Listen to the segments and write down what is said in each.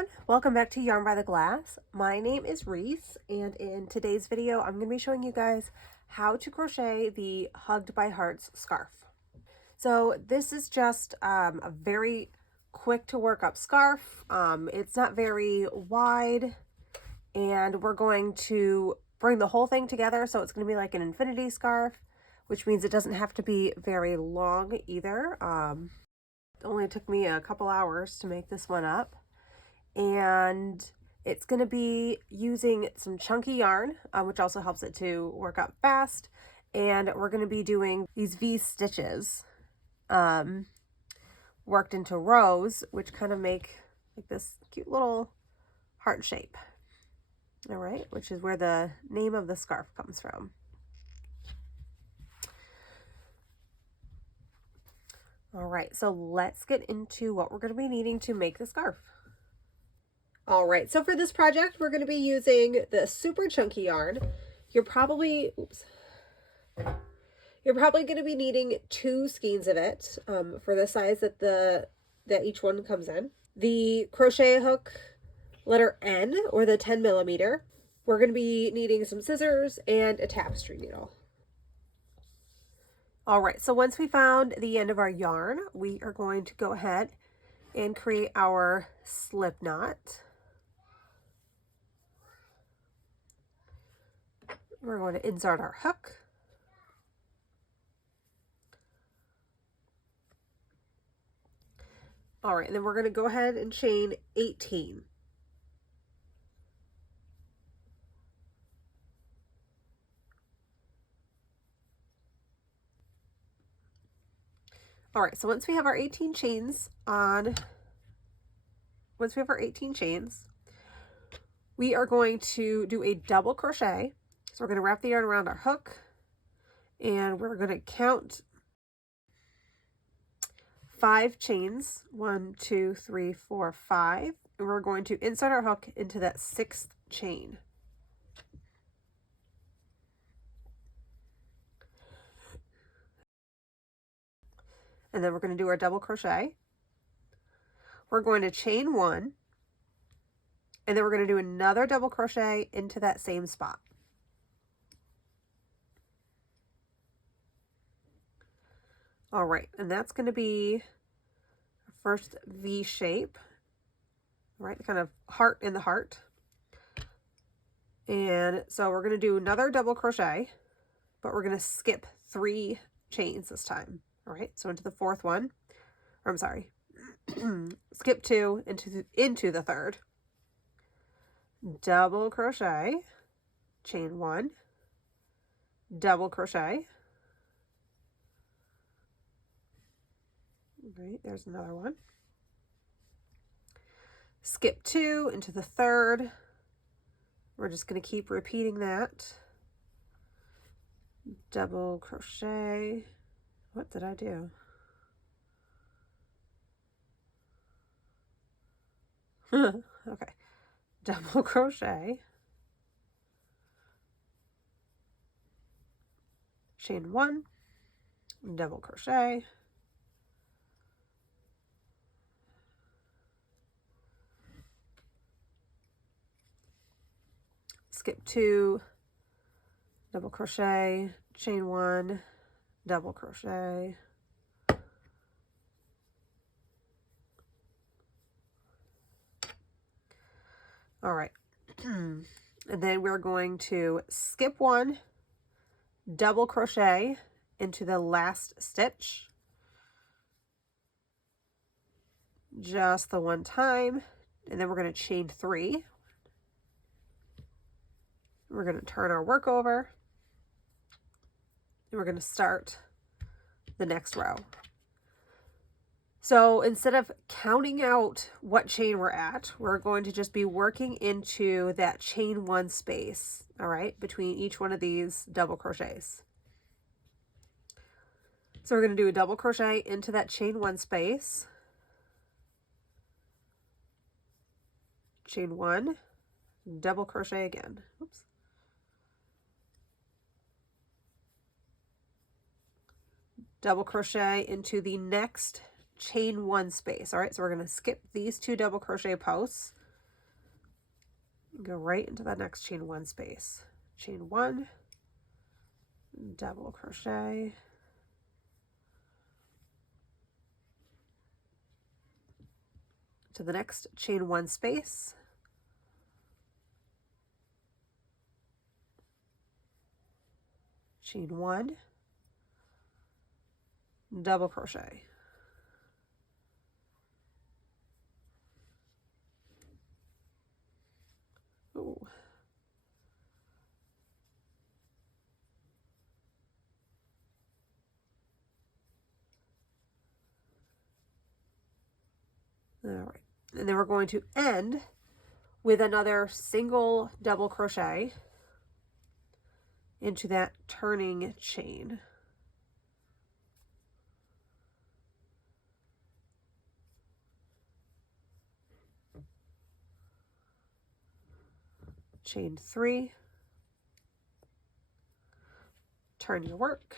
everyone, welcome back to Yarn by the Glass. My name is Reese, and in today's video I'm going to be showing you guys how to crochet the Hugged by Hearts scarf. So this is just a very quick to work up scarf. It's not very wide, and we're going to bring the whole thing together, so it's going to be like an infinity scarf, which means it doesn't have to be very long either. It only took me a couple hours to make this one up. And it's going to be using some chunky yarn, which also helps it to work up fast. And we're going to be doing these V stitches worked into rows, which kind of make like this cute little heart shape. All right, which is where the name of the scarf comes from. All right, so let's get into what we're going to be needing to make the scarf. All right, so for this project, we're going to be using the super chunky yarn. You're probably going to be needing 2 skeins of it for the size that each one comes in. The crochet hook letter N, or the 10 millimeter. We're going to be needing some scissors and a tapestry needle. All right, so once we found the end of our yarn, we are going to go ahead and create our slip knot. We're going to insert our hook. All right, and then we're going to go ahead and chain 18. All right, so once we have our 18 chains, we are going to do a double crochet. So we're going to wrap the yarn around our hook, and we're going to count 5 chains. 1, 2, 3, 4, 5. And we're going to insert our hook into that 6th chain. And then we're going to do our double crochet. We're going to chain 1, and then we're going to do another double crochet into that same spot. All right, and that's going to be our first V shape, right? Kind of heart in the heart. And so we're going to do another double crochet, but we're going to skip 3 chains this time. All right, so into the 4th one, or I'm sorry, skip 2 into the 3rd. Double crochet, chain 1, double crochet. Right, there's another one. Skip 2 into the 3rd. We're just going to keep repeating that. Double crochet. What did I do? Okay. Double crochet. Chain 1. Double crochet. Skip 2, double crochet, chain 1, double crochet. All right, and then we're going to skip 1, double crochet into the last stitch, just the one time, and then we're going to chain 3. We're going to turn our work over, and we're going to start the next row. So instead of counting out what chain we're at, we're going to just be working into that chain 1 space, all right, between each one of these double crochets. So we're going to do a double crochet into that chain 1 space, chain 1, double crochet again. Oops. Double crochet into the next chain 1 space. All right, so we're going to skip these 2 double crochet posts. Go right into that next chain one space. Chain one, double crochet, to the next chain one space, chain one, double crochet. Ooh. All right, and then we're going to end with another single double crochet into that turning chain. Chain three, turn your work,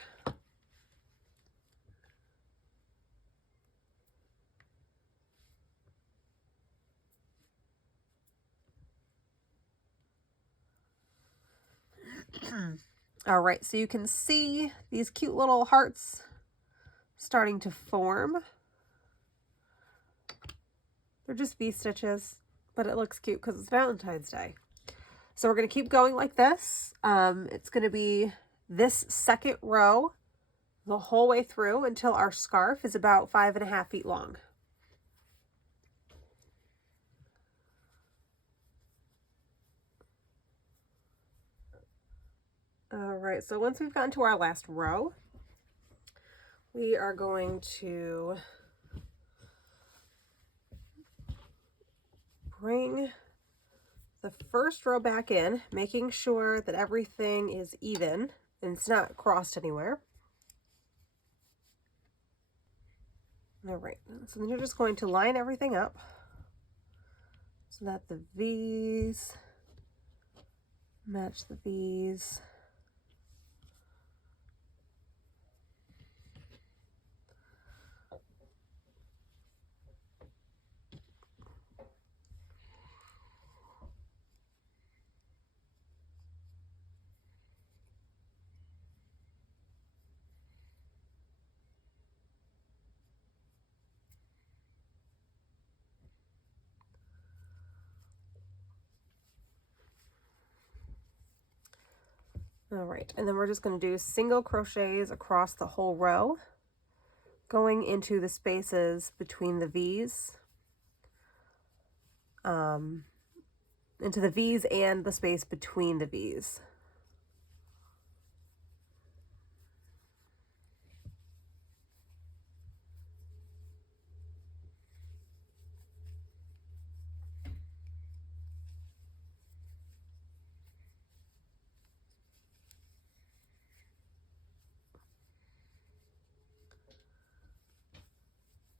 all right, so you can see these cute little hearts starting to form. They're just V-stitches, but it looks cute because it's Valentine's Day. So we're going to keep going like this. It's going to be this second row the whole way through until our scarf is about 5.5 feet long. All right, so once we've gotten to our last row, we are going to bring the first row back in, making sure that everything is even and it's not crossed anywhere. All right, so then you're just going to line everything up so that the V's match the V's. All right, and then we're just going to do single crochets across the whole row, going into the spaces between the V's, into the V's and the space between the V's.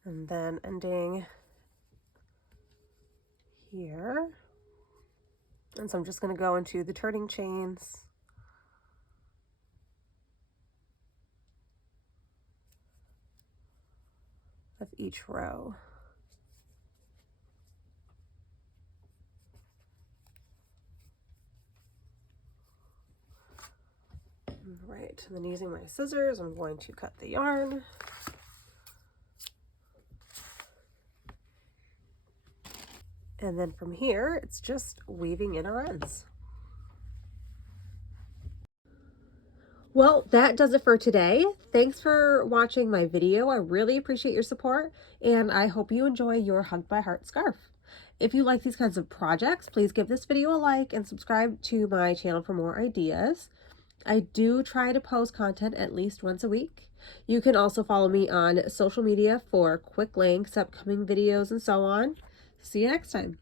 And then ending here. And so I'm just going to go into the turning chains. Of each row. All right, and then using my scissors, I'm going to cut the yarn. And then from here, it's just weaving in our ends. Well, that does it for today. Thanks for watching my video. I really appreciate your support, and I hope you enjoy your Hugged by Heart scarf. If you like these kinds of projects, please give this video a like and subscribe to my channel for more ideas. I do try to post content at least once a week. You can also follow me on social media for quick links, upcoming videos, and so on. See you next time.